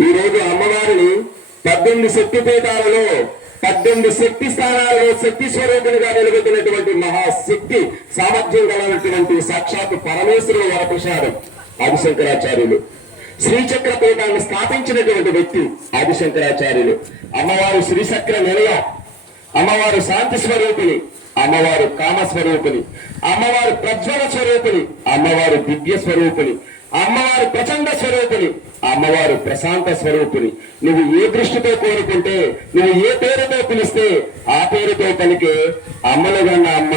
ఈ రోజు అమ్మవారిని 18 శక్తి పీఠాలలో 18 శక్తి స్థానాలలో శక్తి స్వరూపునిగా నిలబెట్టినటువంటి మహాశక్తి సామర్థ్యం కలిగినటువంటి సాక్షాత్ పరమేశ్వరుడు వరప్రసాదం ఆదిశంకరాచార్యులు. శ్రీచక్ర పీఠాన్ని స్థాపించినటువంటి వ్యక్తి ఆదిశంకరాచార్యులు. అమ్మవారు శ్రీచక్ర నిలయ, అమ్మవారు శాంతి స్వరూపిణి, అమ్మవారు కామస్వరూపిణి, అమ్మవారు ప్రజ్వల స్వరూపిణి, అమ్మవారు దివ్య స్వరూపిణి, అమ్మవారు ప్రచండ స్వరూపిణి, అమ్మవారు ప్రశాంత స్వరూపిణి. నువ్వు ఏ దృష్టితో కోరుకుంటే, నువ్వు ఏ పేరుతో పిలిస్తే ఆ పేరుతో పలికే అమ్మలుగన్న అమ్మ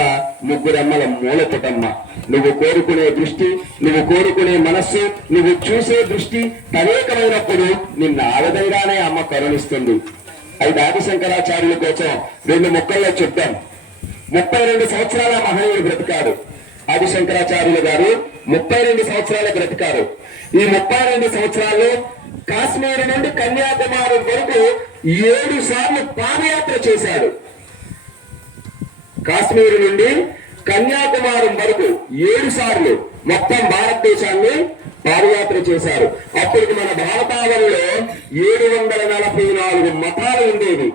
ముగ్గురమ్మల మూలపుటమ్మ. నువ్వు కోరుకునే దృష్టి, నువ్వు కోరుకునే మనస్సు, నువ్వు చూసే దృష్టి తదేకమైనప్పుడు నిన్ను ఆ విధంగానే అమ్మ కరుణిస్తుంది. అయితే ఆదిశంకరాచార్యుల కోసం 2 ముక్కల్లో చెప్తాం. 32 సంవత్సరాల మహనీయుడు బ్రతికాడు. ఆదిశంకరాచార్యులు గారు 32 సంవత్సరాల బ్రతికారు. ఈ 32 సంవత్సరాల్లో కాశ్మీర్ నుండి కన్యాకుమారి వరకు 7 సార్లు పాదయాత్ర చేశాడు. కాశ్మీర్ నుండి కన్యాకుమారి వరకు 7 సార్లు మొత్తం భారతదేశాన్ని పాదయాత్ర చేశారు. అప్పటికి మన భారతావనిలో 744 మతాలు ఉండేవి.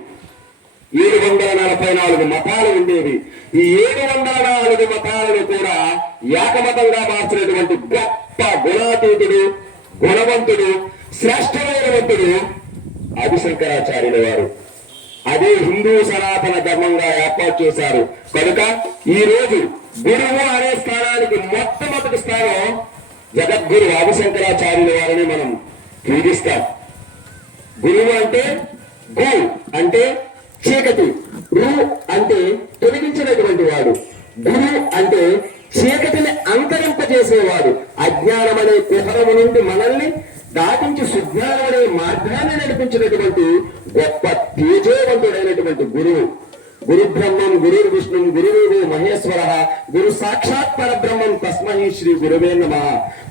744 మతాలు ఉండేవి. ఈ 704 మతాలను కూడా ఏకమతంగా మార్చినటువంటి గొప్ప గుణాతీతుడు, గుణవంతుడు, శ్రేష్టమైనవంతుడు ఆదిశంకరాచార్యుల వారు. అదే హిందూ సనాతన ధర్మంగా ఏర్పాటు చేశారు. కనుక ఈ రోజు గురువు అనే స్థానానికి మొట్టమొదటి స్థానం జగద్గురు ఆదిశంకరాచార్యుల వారిని మనం పూజిస్తాం. గురువు అంటే గు అంటే చీకటి, రు అంటే తొలగించినటువంటి వాడు, గురు అంటే చీకటిని అంతరింపజేసేవాడు. అజ్ఞానం అనే కుహరము నుండి మనల్ని దాటించి సుజ్ఞానం అనే మార్గాన్ని నడిపించినటువంటి గొప్ప తేజోవంతుడైనటువంటి గురువు. గురు బ్రహ్మం గురు విష్ణు గురువు మహేశ్వర గురు సాక్షాత్ పరబ్రహ్మం తస్మై శ్రీ గురువే నమః.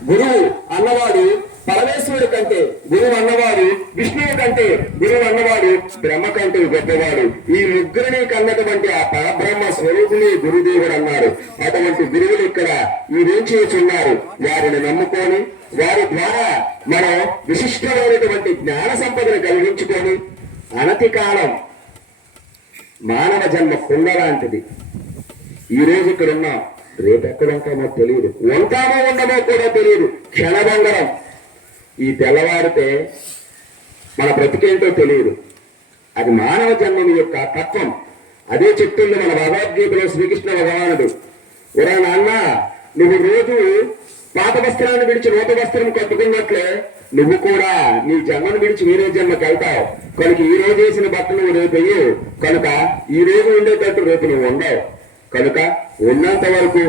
గురువు అన్నవాడు పరమేశ్వరుడు కంటే, గురువు అన్నవాడు విష్ణువు కంటే, గురువు అన్నవాడు బ్రహ్మ కంటే గొప్పవాడు. ఈ ముగ్గురిని కన్నటువంటి ఆ పరబ్రహ్మ స్వరూపుని గురుదేవుడు అన్నారు. అటువంటి గురువులు ఇక్కడ ఈరేం చేస్తున్నారు? వారిని నమ్ముకొని వారి ద్వారా మనం విశిష్టమైనటువంటి జ్ఞాన సంపదను కలిగించుకొని అనతి కాలం మానవ జన్మ కుండ లాంటిది. ఈ రోజు ఇక్కడ ఉన్నాం, రేపు ఎక్కడ ఉంటామో తెలియదు, ఉంటామో ఉండమో కూడా తెలియదు. క్షణభంగరం. ఈ తెల్లవారితే మన బ్రతికేంటో తెలియదు. అది మానవ జన్మం యొక్క తత్వం. అదే చెప్తుంది మన భగవద్గీతలో శ్రీకృష్ణ భగవానుడు. ఒరా నాన్న, నువ్వు రోజు పాత వస్త్రాన్ని విడిచి నూత వస్త్రం కట్టుకున్నట్లే నువ్వు కూడా నీ జన్మను విడిచి వేరే జన్మకి వెళ్తావు. కనుక ఈ రోజు వేసిన బట్టలు నువ్వు రేపు వెయ్యు. కనుక ఈ రోజు ఉండేటట్టు రేపు నువ్వు ఉండవు. కనుక ఉన్నంత వరకు